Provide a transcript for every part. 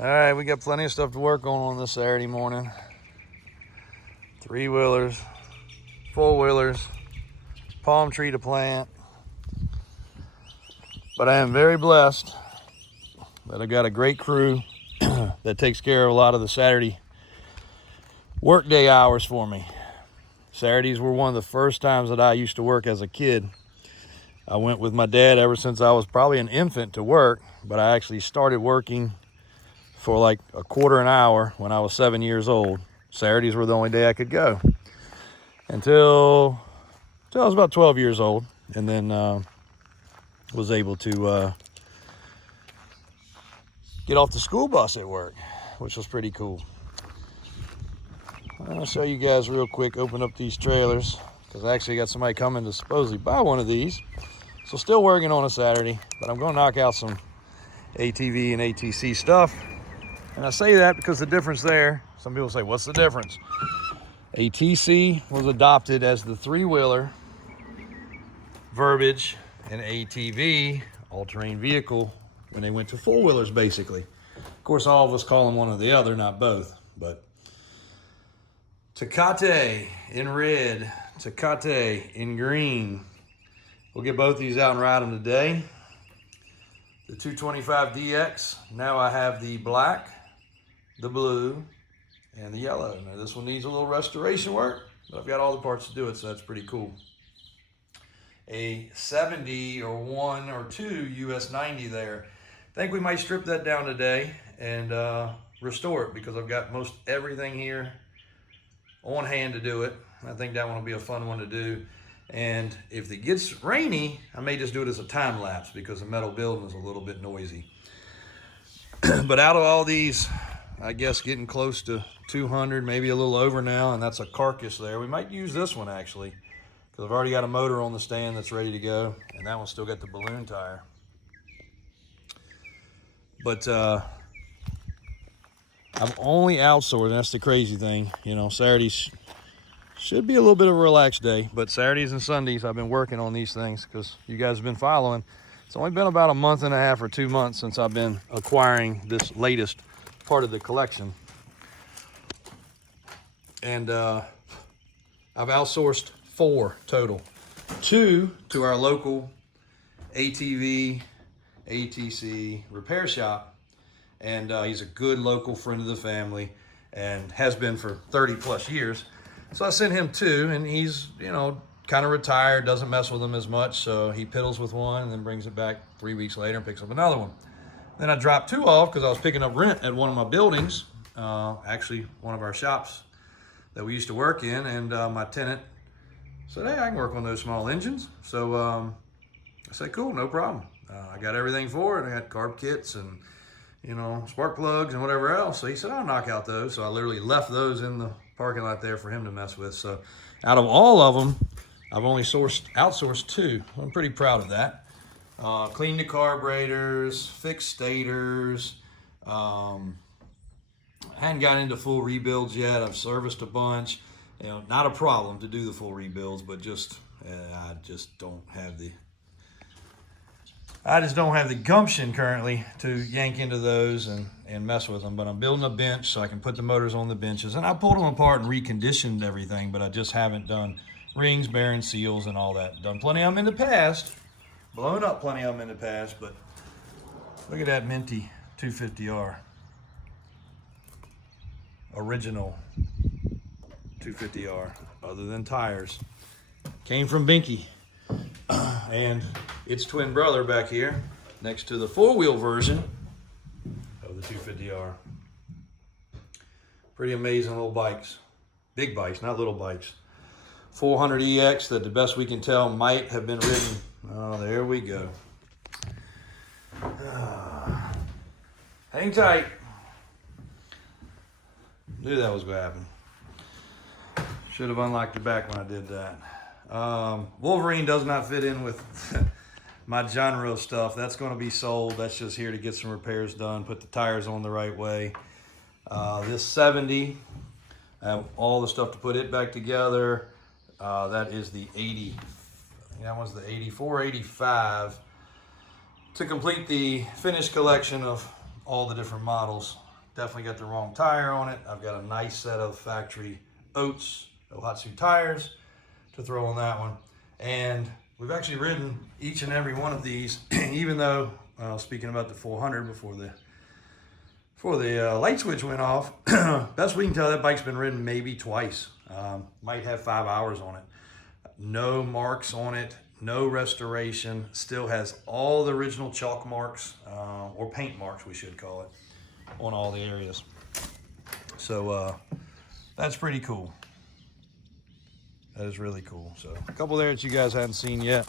All right, we got plenty of stuff to work on this Saturday morning. 3-wheelers, 4-wheelers, palm tree to plant. But I am very blessed that I got a great crew that takes care of a lot of the Saturday workday hours for me. Saturdays were one of the first times that I used to work as a kid. I went with my dad ever since I was probably an infant to work, but I actually started working for like a quarter an hour when I was 7 years old. Saturdays were the only day I could go until I was about 12 years old, and then was able to get off the school bus at work, which was pretty cool. I'll show you guys real quick, open up these trailers, because I actually got somebody coming to supposedly buy one of these. So still working on a Saturday, but I'm going to knock out some ATV and ATC stuff. And I say that because the difference there, some people say, what's the difference? ATC was adopted as the 3-wheeler verbiage, and ATV, all-terrain vehicle, when they went to 4-wheelers basically. Of course, all of us call them one or the other, not both. But Tecate in red, Tecate in green. We'll get both these out and ride them today. The 225DX, now I have the black, the blue, and the yellow. Now this one needs a little restoration work, but I've got all the parts to do it, so that's pretty cool. A 70 or 1 or 2 US 90 there. I think we might strip that down today and restore it, because I've got most everything here on hand to do it. I think that one will be a fun one to do. And if it gets rainy, I may just do it as a time lapse, because the metal building is a little bit noisy. But out of all these, I guess getting close to 200, maybe a little over now, and that's a carcass there. We might use this one actually, because I've already got a motor on the stand that's ready to go, and that one's still got the balloon tire. But I've only outsourced, that's the crazy thing. You know, Saturdays should be a little bit of a relaxed day, but Saturdays and Sundays I've been working on these things, because you guys have been following. It's only been about a month and a half or 2 months since I've been acquiring this latest part of the collection. And I've outsourced 4 total. 2 to our local ATV, ATC repair shop. And he's a good local friend of the family and has been for 30 plus years. So I sent him 2, and he's, you know, kind of retired, doesn't mess with them as much. So he piddles with one and then brings it back 3 weeks later and picks up another one. Then I dropped 2 off because I was picking up rent at one of my buildings, actually one of our shops that we used to work in, and my tenant said, hey, I can work on those small engines. So I said, cool, no problem. I got everything for it. I got carb kits and, you know, spark plugs and whatever else. So he said, I'll knock out those. So I literally left those in the parking lot there for him to mess with. So out of all of them, I've only outsourced 2. I'm pretty proud of that. Cleaned the carburetors, fixed stators. I hadn't gotten into full rebuilds yet. I've serviced a bunch. You know, not a problem to do the full rebuilds, but just I just don't have the gumption currently to yank into those and mess with them. But I'm building a bench so I can put the motors on the benches. And I pulled them apart and reconditioned everything, but I just haven't done rings, bearings, seals, and all that. Done plenty of them in the past. Blown up plenty of them in the past, but look at that minty 250R. Original 250R, other than tires. Came from Binky. And its twin brother back here, next to the 4-wheel version of the 250R. Pretty amazing little bikes. Big bikes, not little bikes. 400EX that the best we can tell might have been ridden. Oh, there we go. Hang tight. Knew that was going to happen. Should have unlocked the back when I did that. Wolverine does not fit in with my genre of stuff. That's going to be sold. That's just here to get some repairs done, put the tires on the right way. This 70, I have all the stuff to put it back together. That is the 80. That was the 84, 85. To complete the finished collection of all the different models. definitely got the wrong tire on it. I've got a nice set of factory Ohatsu tires to throw on that one. And we've actually ridden each and every one of these, even though, speaking about the 400 before the light switch went off, best we can tell, that bike's been ridden maybe twice. Might have 5 hours on it. No marks on it, no restoration, still has all the original chalk marks, or paint marks we should call it, on all the areas. So that's pretty cool. That is really cool. So a couple there that you guys haven't seen yet.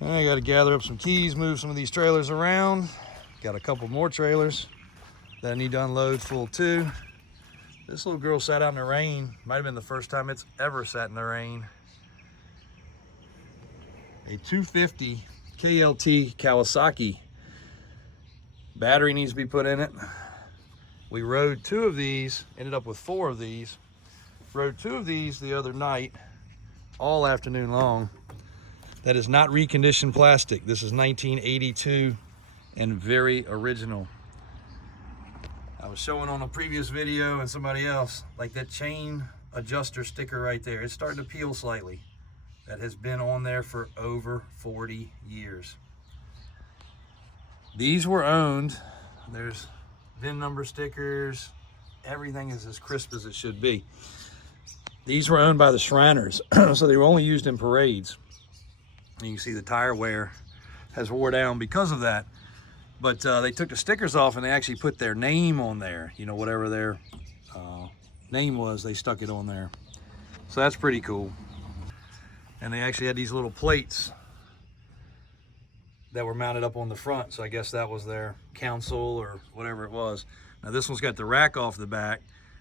And I got to gather up some keys, move some of these trailers around. Got a couple more trailers that I need to unload full too. This little girl sat out in the rain. Might have been the first time it's ever sat in the rain. A 250 KLT Kawasaki. Battery needs to be put in it. We rode 2 of these, ended up with 4 of these. Rode 2 of these the other night, all afternoon long. That is not reconditioned plastic. This is 1982 and very original. I was showing on a previous video and somebody else, like that chain adjuster sticker right there, it's starting to peel slightly. That has been on there for over 40 years. These were owned, there's VIN number stickers, everything is as crisp as it should be. These were owned by the Shriners, so they were only used in parades. And you can see the tire wear has wore down because of that. But they took the stickers off and they actually put their name on there. You know, whatever their name was, they stuck it on there. So that's pretty cool. And they actually had these little plates that were mounted up on the front. So I guess that was their council or whatever it was. Now this one's got the rack off the back,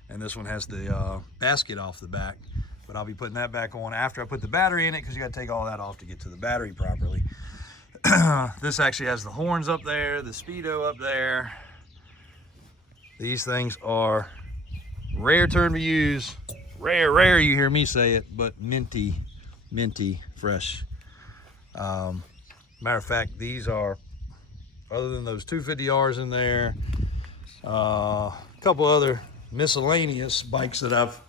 and this one has the basket off the back. But I'll be putting that back on after I put the battery in it, because you got to take all that off to get to the battery properly. This actually has the horns up there, the speedo up there. These things are rare term to use. Rare, you hear me say it, but minty fresh. Matter of fact, these are, other than those 250Rs in there, a couple other miscellaneous bikes that I've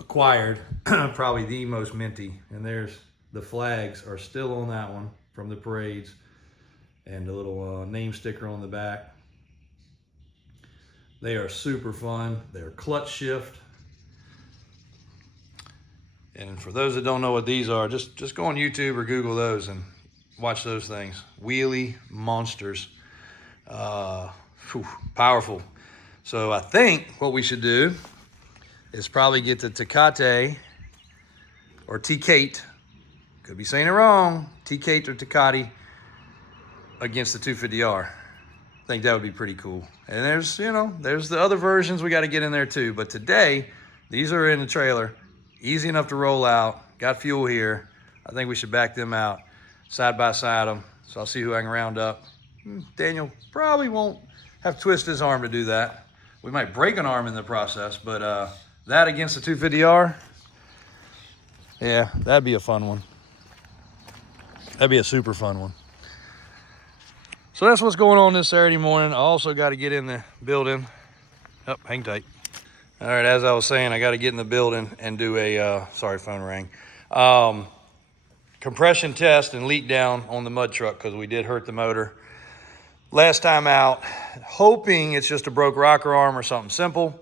acquired, probably the most minty. And there's the flags are still on that one from the parades, and the little name sticker on the back. They are super fun. They're clutch shift. And for those that don't know what these are, just go on YouTube or Google those and watch those things. Wheelie monsters. Powerful. So I think what we should do is probably get the Tecate or T-Kate, could be saying it wrong, T-Kate or Tecate against the 250R. I think that would be pretty cool. And there's, you know, there's the other versions we got to get in there too. But today, these are in the trailer, easy enough to roll out, got fuel here. I think we should back them out, side by side them. So I'll see who I can round up. Daniel probably won't have to twist his arm to do that. We might break an arm in the process, but that against the 250R, yeah, that'd be a fun one. That'd be a super fun one. So that's what's going on this Saturday morning. I also got to get in the building. Oh, hang tight. All right, as I was saying, I got to get in the building and do a, sorry, phone rang. Compression test and leak down on the mud truck, because we did hurt the motor last time out. Hoping it's just a broke rocker arm or something simple,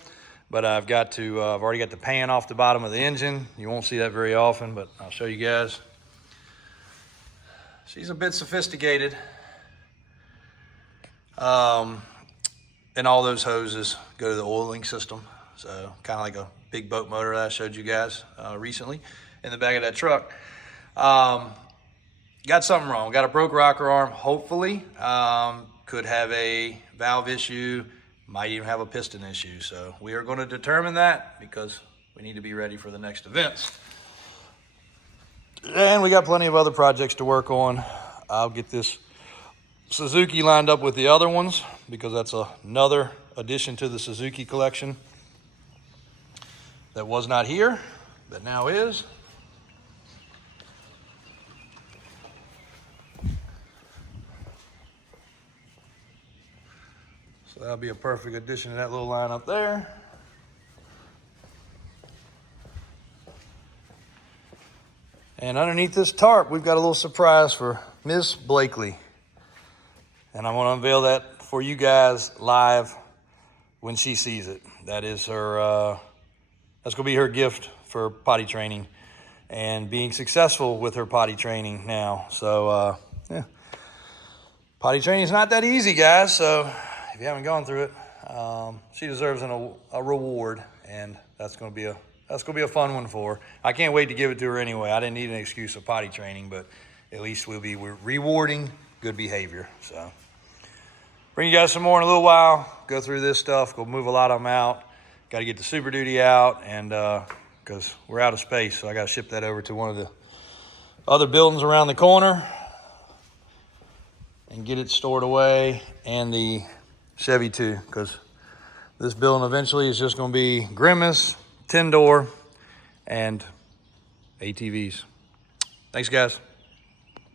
but I've already got the pan off the bottom of the engine. You won't see that very often, but I'll show you guys. She's a bit sophisticated. And all those hoses go to the oiling system. So kind of like a big boat motor that I showed you guys recently in the back of that truck. Got something wrong. Got a broke rocker arm, hopefully. Could have a valve issue, might even have a piston issue. So we are going to determine that, because we need to be ready for the next events. And we got plenty of other projects to work on. I'll get this Suzuki lined up with the other ones, because that's another addition to the Suzuki collection that was not here, that now is. So that'll be a perfect addition to that little line up there. And underneath this tarp, we've got a little surprise for Miss Blakely. And I'm gonna unveil that for you guys live when she sees it. That is her, that's gonna be her gift for potty training and being successful with her potty training now. So yeah, potty training is not that easy, guys. So if you haven't gone through it, she deserves a reward, and that's gonna be a fun one for her. I can't wait to give it to her anyway. I didn't need an excuse of potty training, but at least we're rewarding good behavior. So bring you guys some more in a little while. Go through this stuff. Go move a lot of them out. Got to get the Super Duty out, and because we're out of space, so I got to ship that over to one of the other buildings around the corner and get it stored away, and the Chevy too, because this building eventually is just going to be Grimace, 10-door, and ATVs. Thanks, guys.